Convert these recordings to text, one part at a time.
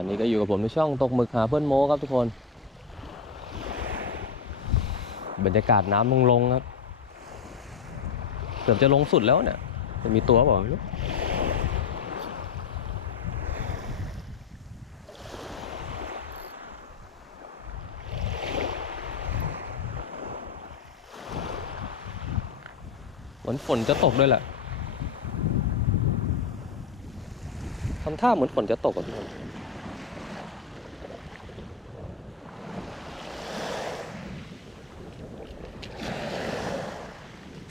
ตอนนี้ก็อยู่กับผมในช่องตกหมึกหาเพื่อนโมครับทุกคน บรรยากาศน้ำลงลงครับเกือบจะลงสุดแล้วเนี่ยจะมีตัวเปล่าไม่รู้เหมือนฝนจะตกด้วยแหละทำท่าเหมือนฝนจะตกอะทุกคน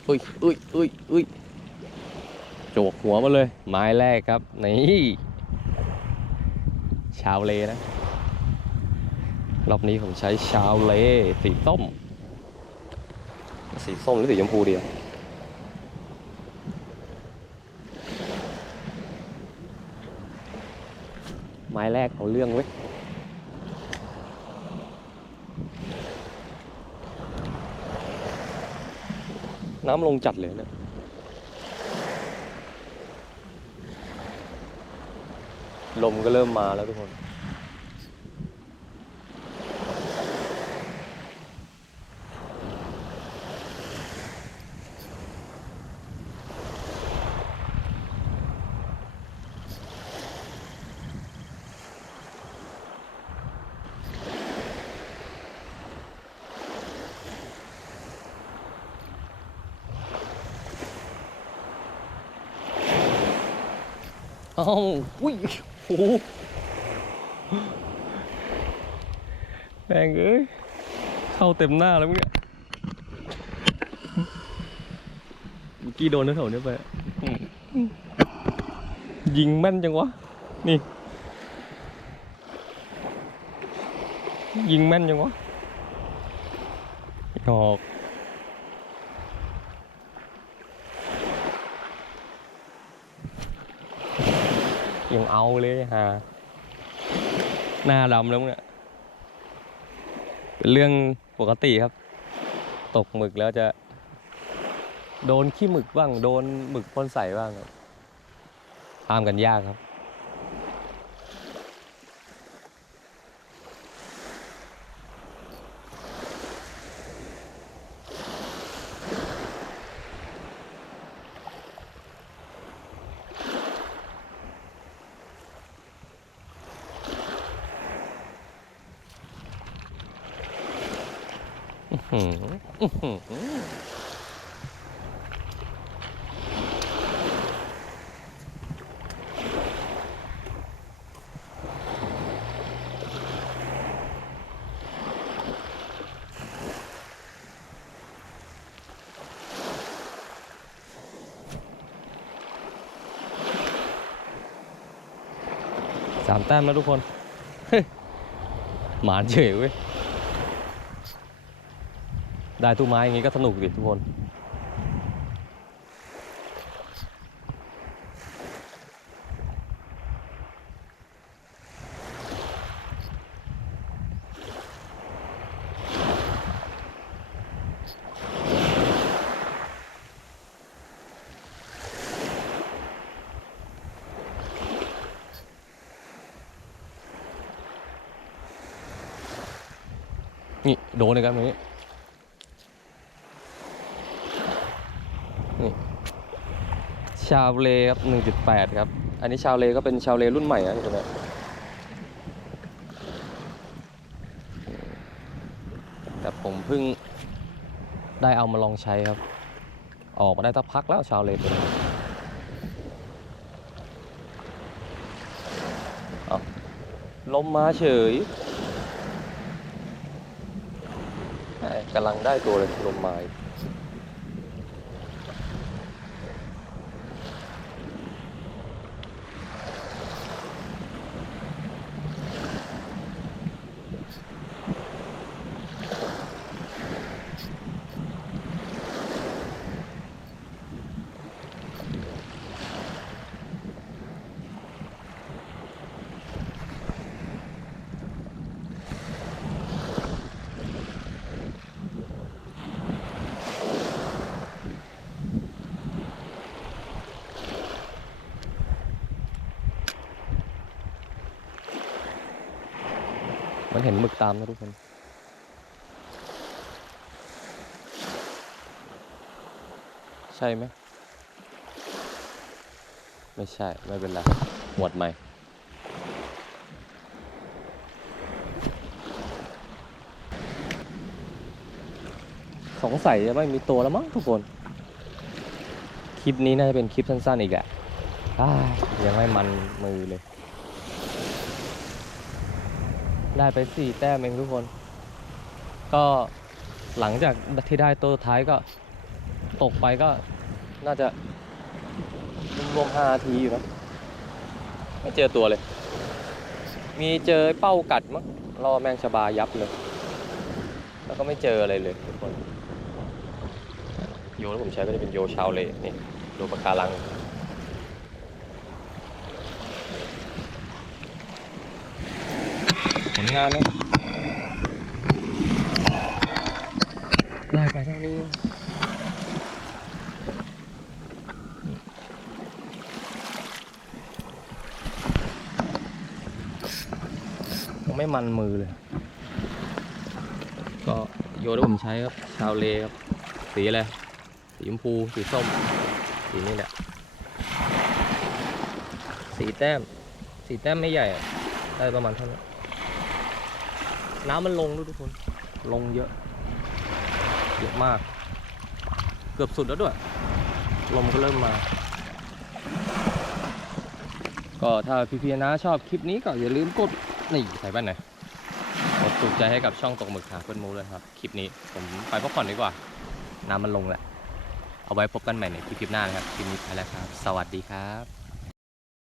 อุ้ยอุ้ยอุ้ยอุ้ยโจกหัวมาเลย ไม้แรกครับ นี่ ชาวเลนะ รอบนี้ผมใช้ชาวเลสีส้ม สีส้มหรือสีชมพูเดียวไม้แรกเอาเรื่องเว้ย น้ำลงจัดเลยเนี่ยลมก็เริ่มมาแล้วทุกคน อ้าวอุ้ยโอ้โหแม่งเอ้ยเข้าเต็มหน้าแล้วมึงเนี่ยเมื่อกี้โดนแถวๆเนี้ไป ยิงแม่นจังวะ นี่ ยิงแม่นจังวะออก ยังเอาเลยฮะหน้าดำแล้วเนี่ยเป็นเรื่องปกติครับ ตกหมึกแล้วจะ โดนขี้หมึกบ้าง โดนหมึกพ่นใส่บ้างครับห้ามกันยากครับ อื้อหืออื้อหือ สามแต้มแล้วทุกคน หมานเฉยเว้ย ได้ตู้ไม้อย่างงี้ก็สนุกดิทุกคน นี่โดนเลยครับอย่างนี้ ชาวเลครับ1.8 ครับ อันนี้ชาวเลก็เป็นชาวเลรุ่นใหม่นะทุกคนนะแต่ผมเพิ่งได้เอามาลองใช้ครับ ออกมาได้สักพักแล้วชาวเลตัวนี้ลมมาเฉยกำลังได้ตัวเลยลมมา มันเห็นหมึกตามนะทุกคนใช่ไหมไม่ใช่ ไม่เป็นไรหมวดใหม่สงสัยจะไม่มีตัวแล้วมั้งทุกคน คลิปนี้น่าจะเป็นคลิปสั้นๆอีกแหละอยังไม่มันมือเลย ได้ไปสี่แต้มเองทุกคน ก็หลังจากที่ได้ตัวท้ายก็ตกไปก็น่าจะรวมห้าทีอยู่นะไม่เจอตัวเลย มีเจอเป้ากัดมั้งรอแมงชบายับเลย แล้วก็ไม่เจออะไรเลยทุกคน โยที่ผมใช้ก็จะเป็นโยชาวเลนี่โยปะการัง ผล งานนะได้ไปเท่านี้ยังไม่มันมือเลย ก็โยที่ผมใช้ครับ ชาวเลครับ สีอะไร สีชมพู สีส้ม สีนี่แหละ สีแต้ม สีแต้มไม่ใหญ่อะได้ประมาณเท่านี้ น้ำมันลงด้วยทุกคน ลงเยอะ เยอะมาก เกือบสุดแล้วด้วย ลมก็เริ่มมา ก็ถ้าพี่ๆนะชอบคลิปนี้ก็อย่าลืมกดนี่ใส่แว่นไหนกดถูกใจให้กับช่องตกหมึกหาเพื่อนมูเลยครับ คลิปนี้ผมไปพักผ่อนดีกว่า น้ำมันลงแหละ เอาไว้พบกันใหม่ในคลิปหน้านะครับ คลิปนี้ไปแล้วครับ สวัสดีครับ